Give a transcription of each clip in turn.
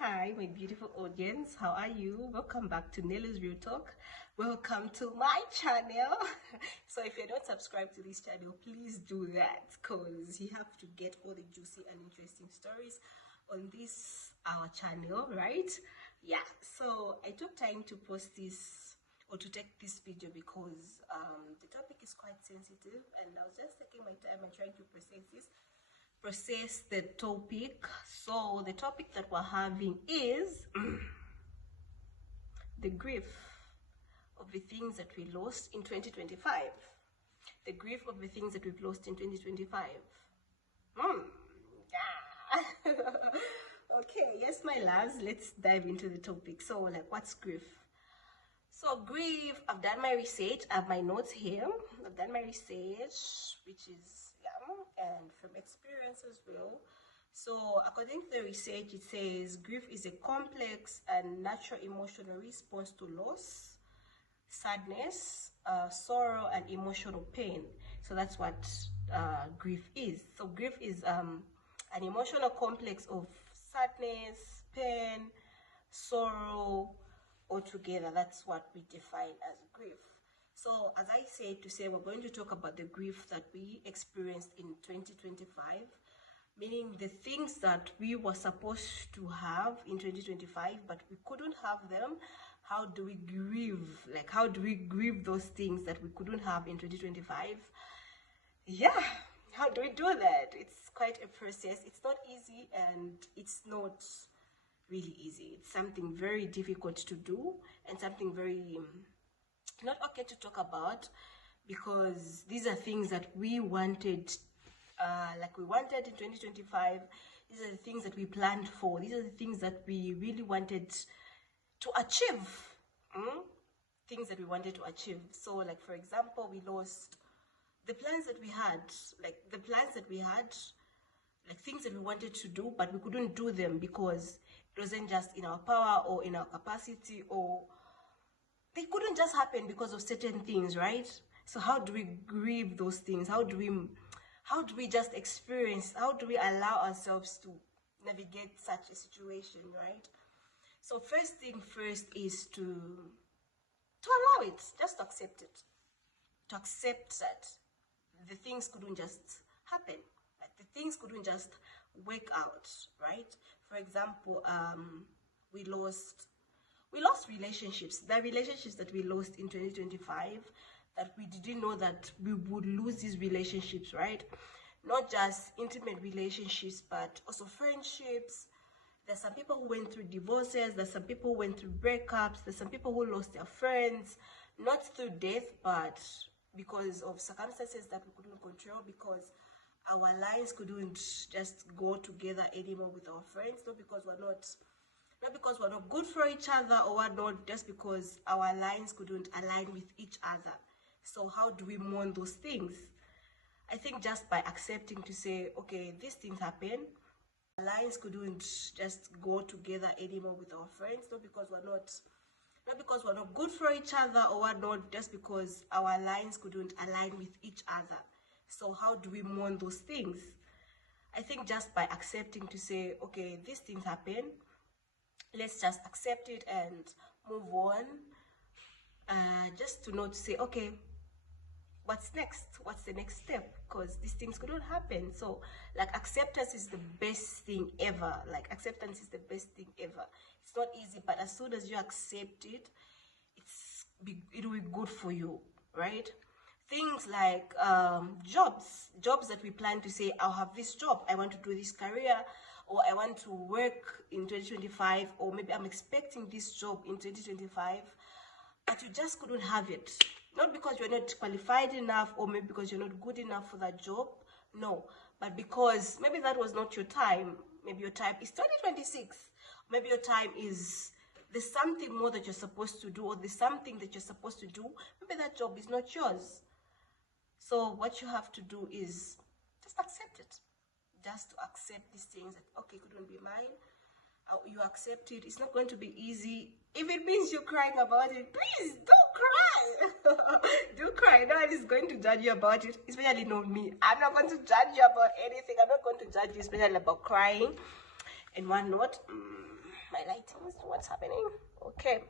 Hi, my beautiful audience. How are you? Welcome back to Nelly's Real Talk. Welcome to my channel. So if you're not subscribed to this channel, please do that because you have to get all the juicy and interesting stories on this our channel, right? Yeah, so I took time to post this or to take this video because the topic is quite sensitive and I was just taking my time and trying to process the topic. So the topic that we're having is the grief of the things that we lost in 2025. The grief of the things that we've lost in 2025. Yeah. Okay, yes, my loves, let's dive into the topic. So, like, what's grief? So, grief, I've done my research. I have my notes here. I've done my research, which is, and from experience as well. So, according to the research, it says grief is a complex and natural emotional response to loss, sadness, sorrow, and emotional pain. So that's what grief is. So grief is an emotional complex of sadness, pain, sorrow, all together. That's what we define as grief. So as I said, we're going to talk about the grief that we experienced in 2025, meaning the things that we were supposed to have in 2025 but we couldn't have them. How do we grieve? Like, how do we grieve those things that we couldn't have in 2025? Yeah, how do we do that? It's quite a process. It's not easy and it's not really easy. It's something very difficult to do and something very not okay to talk about, because these are things that we wanted, like we wanted in 2025. These are the things that we planned for. These are the things that we really wanted to achieve. Things that we wanted to achieve. So, like, for example, we lost the plans that we had, like things that we wanted to do, but we couldn't do them because it wasn't just in our power or in our capacity, or they couldn't just happen because of certain things, right? So how do we grieve those things? How do we just experience, how do we allow ourselves to navigate such a situation, right? So first thing first is to allow it, just to accept it. To accept that the things couldn't just happen. Like, the things couldn't just work out, right? For example, we lost relationships. The relationships that we lost in 2025, that we didn't know that we would lose these relationships, right? Not just intimate relationships, but also friendships. There's some people who went through divorces. There's some people who went through breakups. There's some people who lost their friends, not through death, but because of circumstances that we couldn't control, because our lines couldn't just go together anymore with our friends, not because we're not good for each other or whatnot, just because our lines couldn't align with each other. So how do we mourn those things? I think just by accepting to say, okay, these things happen. Our lines couldn't just go together anymore with our friends, not because we're not good for each other or whatnot, just because our lines couldn't align with each other. So how do we mourn those things? I think just by accepting to say, okay, these things happen, let's just accept it and move on. Just to know, to say, okay, what's next? What's the next step? Because these things couldn't happen. So, like, acceptance is the best thing ever. Like, acceptance is the best thing ever. It's not easy, but as soon as you accept it, it will be good for you, right? Things like jobs that we plan to say, I'll have this job, I want to do this career, or I want to work in 2025, or maybe I'm expecting this job in 2025, but you just couldn't have it. Not because you're not qualified enough, or maybe because you're not good enough for that job, no, but because maybe that was not your time. Maybe your time is 2026. Maybe your time is, there's something more that you're supposed to do, or there's something that you're supposed to do. Maybe that job is not yours. So what you have to do is just accept it. Just to accept these things that, okay, couldn't be mine. You accept it. It's not going to be easy. If it means you're crying about it, please don't cry. Do cry. No one is going to judge you about it, especially not me. I'm not going to judge you about anything. I'm not going to judge you, especially about crying and whatnot. My lighting is what's happening. Okay.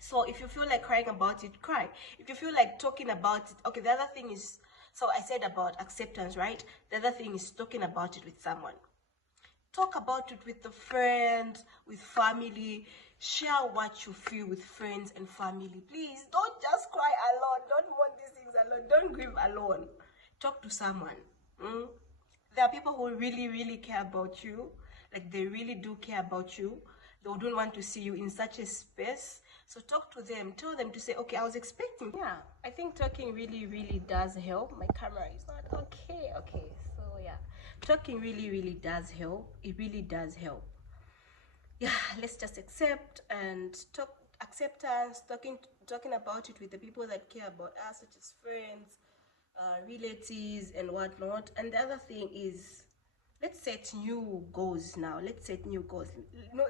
So if you feel like crying about it, cry. If you feel like talking about it, okay, the other thing is, so I said about acceptance, right? The other thing is talking about it with someone. Talk about it with a friend, with family. Share what you feel with friends and family. Please don't just cry alone. Don't mourn these things alone. Don't grieve alone. Talk to someone. There are people who really, really care about you. Like they really do care about you. They don't want to see you in such a space. So talk to them. Tell them to say, okay, I was expecting. Yeah, I think talking really, really does help. My camera is not okay. Okay, so yeah. Talking really, really does help. It really does help. Yeah, let's just accept and talk. Acceptance, talking about it with the people that care about us, such as friends, relatives and whatnot. And the other thing is, let's set new goals now. Let's set new goals. No,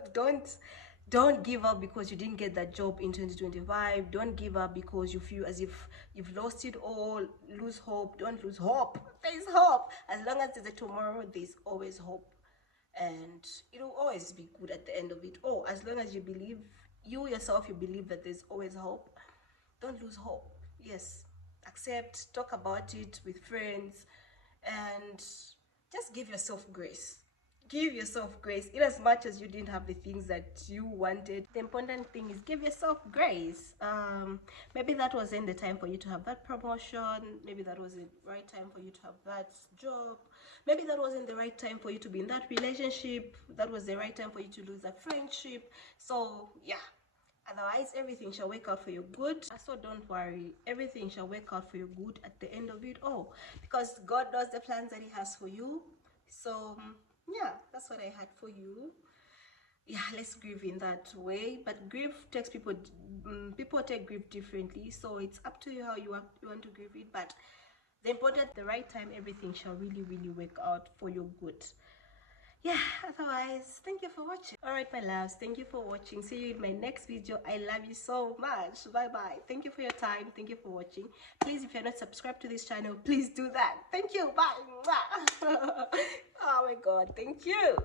don't give up because you didn't get that job in 2025. Don't give up because you feel as if you've lost it all. Lose hope. Don't lose hope. There's hope. As long as there's a tomorrow, there's always hope, and it'll always be good at the end of it. Oh, as long as you believe, you yourself, you believe that there's always hope. Don't lose hope. Yes, accept, talk about it with friends, and just give yourself grace. Give yourself grace. In as much as you didn't have the things that you wanted, the important thing is give yourself grace. Maybe that wasn't the time for you to have that promotion. Maybe that wasn't the right time for you to have that job. Maybe that wasn't the right time for you to be in that relationship. That was the right time for you to lose that friendship. So yeah, otherwise everything shall work out for your good. So don't worry, everything shall work out for your good at the end of it all, because God knows the plans that he has for you. So yeah, that's what I had for you. Yeah, let's grieve in that way. But grief takes people take grief differently, so it's up to you how you want to grieve it. But the right time, everything shall really, really work out for your good. Yeah, otherwise, thank you for watching. All right, my loves, thank you for watching. See you in my next video. I love you so much. Bye bye. Thank you for your time. Thank you for watching. Please, if you're not subscribed to this channel, please do that. Thank you. Bye. Oh my god, thank you.